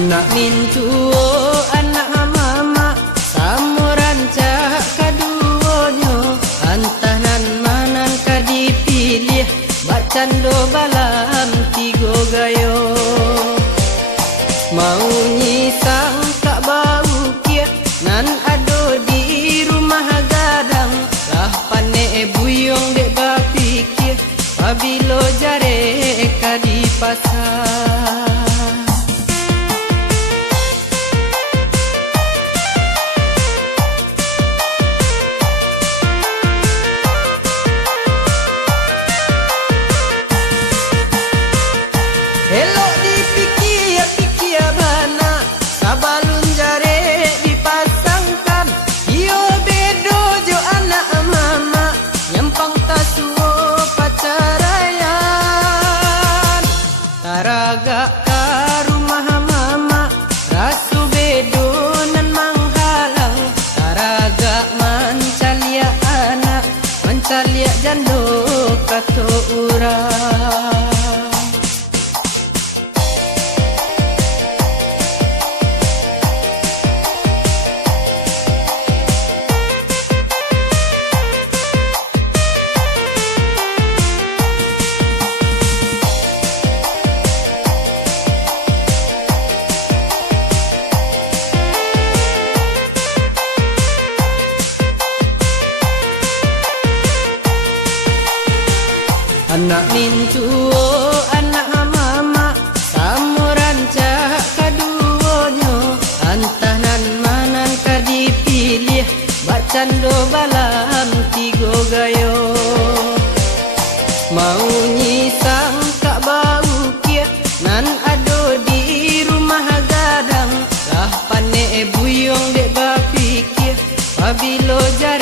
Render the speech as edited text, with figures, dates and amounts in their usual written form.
Anak mintuo anak mama samuran cak kaduonyo antanan manan kadipilih bacando balam tigo gayo mau nyisang kak bau kia nan ado di rumah gadang lah pane buyong dek bapikir pabilo jare kadi pasar. Elok dipikir-pikir bana sabalun jare dipasangkan iyo bedo jo anak mama nyampang tasuo pacarayan taraga ka rumah mama rasu bedo nan manghalang taraga mancalia anak mancalia jando kato urang. Anak mintuo anak mama samuran cak kaduonyo antanan manan kadipilih bacando balam tigo gayo mau nyisang kak bau kia nan ado di rumah gadang lah pane buyong dek bapikir pabilo jare